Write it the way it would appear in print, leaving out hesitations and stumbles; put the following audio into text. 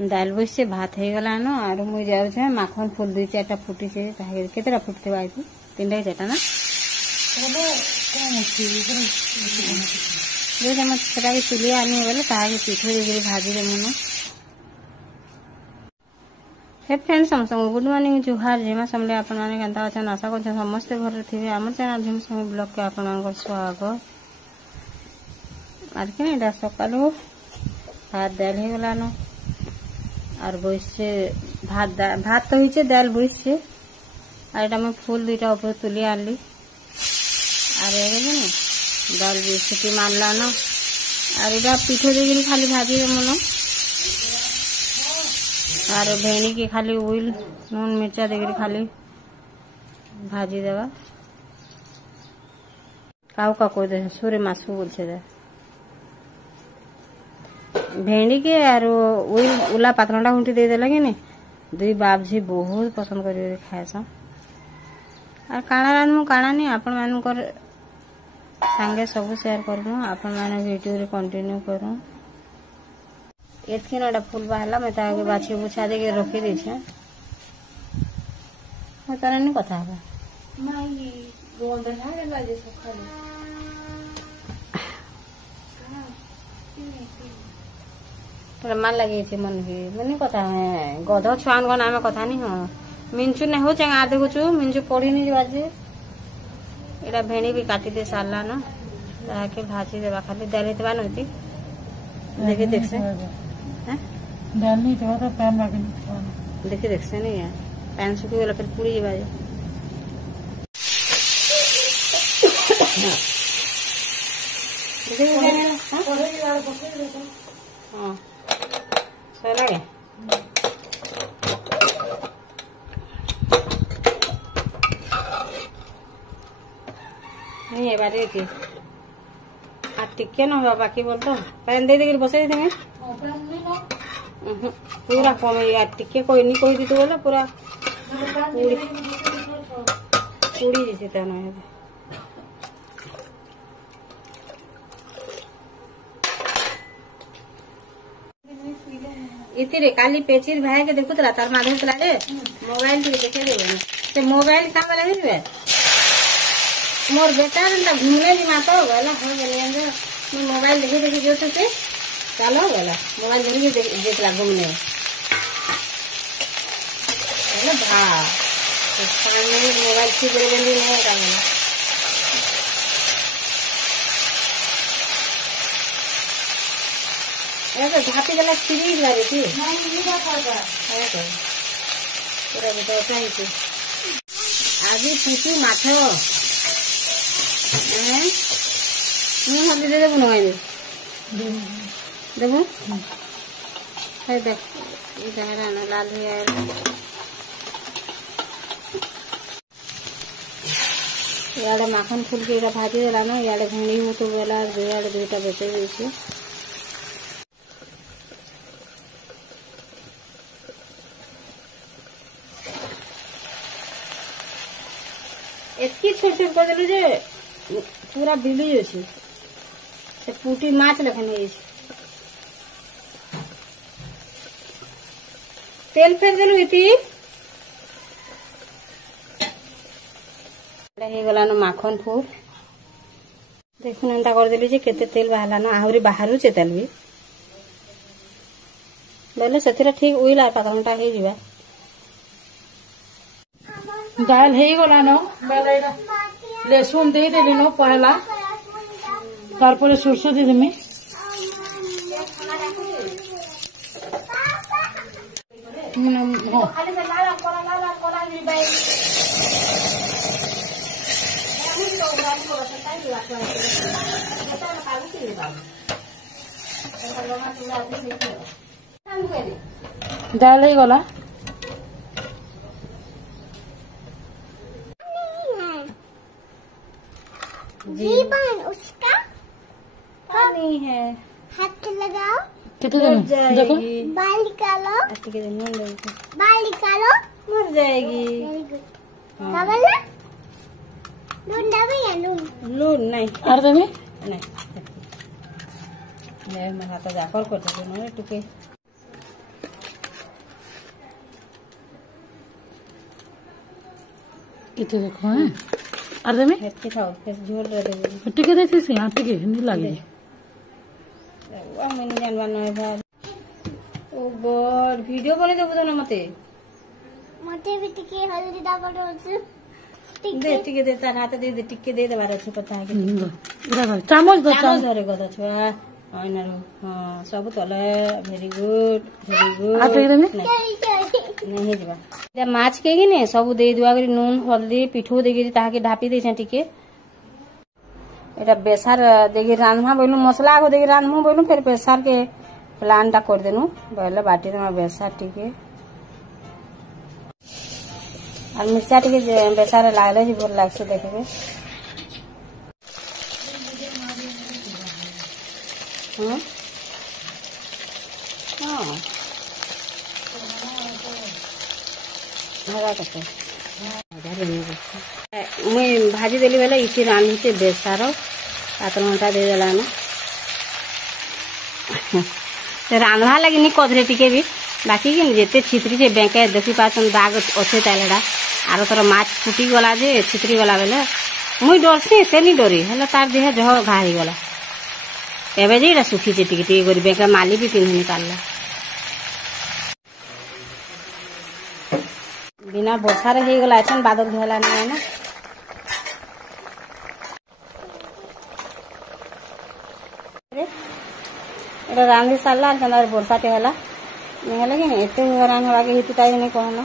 दाल बस से भात हो गलान आर मुझे जाऊे माखन फुल 2-4टा फुटी से केतटा फुटते आई 3टा 4टा ना जो सेटा चुली आनी बोले पीठ देकर भाजी देमुन। हे फ्रेंड्स समस्त गुड मॉर्निंग जुहार जेमा समले आपण माने केनता अछन आशा करछन समस्त भर थिबे हमर चैनल झुम समय ब्लॉग के आपण स्वागत। आर के एटा सकालू भात दाल हो गलान और बससे भात तो होइछे दाल बससे और एटा मैं फूल 2टा ऊपर तुली आनली और एगे दाल भी सीटी मारलान और एटा पिठो देगिरी खाली भाजी देमुन और भेणी की खाली उइल नून मिर्चा देकर खाली भाजी देवा काउ का कोई दे सूर्य मासु बोल छे भेंडी के और उइल उला पातरटा घुंटी दे देला कि नहीं 2 बाप जी बहुत पसंद कर खाएसा और काना रांधमु काना नहीं आपण मानकर संगे सब शेयर करमु आपण माने वीडियो रे कंटिन्यू करू। एतकिन फूल बाहला मैं ताके बाछी बुछा दे के रखी दी छे तारा नहीं कथा है माई गोल बना रे बाजे सखाले तोरा मान लगे छे मन के मने कथा है गध छुआन को नाम कथा नहीं हो मिंचू ने हो चंगा देखो छु मिंचू पड़ी नहीं बाजे एटा भेणी भी काटी दे सारला ना ताके भाजी देबा खाली दाल हेतबा नथी देखे देख से दाल नहीं तो पैन लगे देखिए देख से नहीं है पैन सुखी गला फिर पूरी जी बाजे हाँ सही लगे नहीं है बारे की आ टिके न हो बाकी बोल तो पैन दे देकर बसे थे पूरा कम यार टिके कोई नहीं कोई दी तो बोला पूरा पूरी पूरी जैसे तो ना इति रे काली पेचिर भाई के देखु तला तार माधे चला रे मोबाइल टी देखे देबे से मोबाइल का वाला है मोर बेटा ना घूमने दी माता हो गला हो गले मैं मोबाइल देखे देखे जो से चलो हो गला मोबाइल धरी के देख ला घूमने है भा तो सामने मोबाइल की बड़े बंदी नहीं काम है ऐसे घाटी गला सीरीज ला रही थी नहीं ना पता है तो पूरा बताओ चाहिए थी आगे पूछी माथो हैं नहीं हम दे दे बनवाए देखो है देख इधर आना लाल है यार माखन फूल के भाजी देला ना यार भेंडी हो तो बोला यार 2टा बचे गई छे एतकी छोट छोट कर देलु जे पूरा बिली अछि से पूटी माछ लखन है तेल फेर देलु इति हे गला न माखन फूल देखुन एंता कर देलु जे केते तेल बाहला न आहुरी बाहरु छे तेल भी बोले सेथिरा ठीक उइला पातरटा हे जिबा दाल हे गला न बेलेरा लहसुन दे देली न पहला तारपरे सरसों दे देमी हो खाली से लाल कोला भी बाई दाल हे गला जीवन उसका पानी है हाथ लगाओ कितने देखो बाल निकालो बाल निकालो मर जाएगी क्या बोला नून डालो या लून नहीं और देंगे नहीं मैं हाथ जाकर करते ना टुके इथे देखो हैं अरे में हेती खाओ फिर झोल रे दे टिके देती सी हां टिके नहीं लागे वा मैं नहीं जानवा नहीं भाई ओ गॉड वीडियो बने देबो तो ना मते भी टिके हल्दी डाबर होछु दे टिके दे तार हाथ दे टिके दे बार अछि पता है कि इरा चामच दो चामच धरे गदा छुआ आइनारो हां सब तले वेरी गुड आ टिके ने नहीं जीवा जे माछ के कि ने सब दे दुआ करी नून हल्दी पिठो दे गिरी ताहा के ढापी दे छ टिके एटा बेसार देगी रांधमा बोलू मसला को देगी रांधमु बोलू फिर बेसार के प्लान टा कर देनु पहले बाटी में बेसार टिके और मिर्चा टिके बेसार लागले जी भल लागसे देखबे हां मुई भाजी देली बेले इसी रांधुचे बेसार 7 घंटा दे देला ना रांधवा लगी नहीं कदरे टिके भी बाकी कि जेते छितरी से बेंके देखी पाचन दाग अच्छे तालेडा आरो तर माछ फुटी गला जे छितरी गला बेले मुई डरसी से नहीं डरी हेला तार देह जह घाही गला एबे जे सुखी जे टिके टिके करी बेंके माली भी पिन निकालला बिना वर्षा रे हे गला छन बादल धला नहीं ना एटा रांधी सारला चंदार वर्षा टे हला नहीं हला कि एते रान हवा के हित ताई नहीं कहना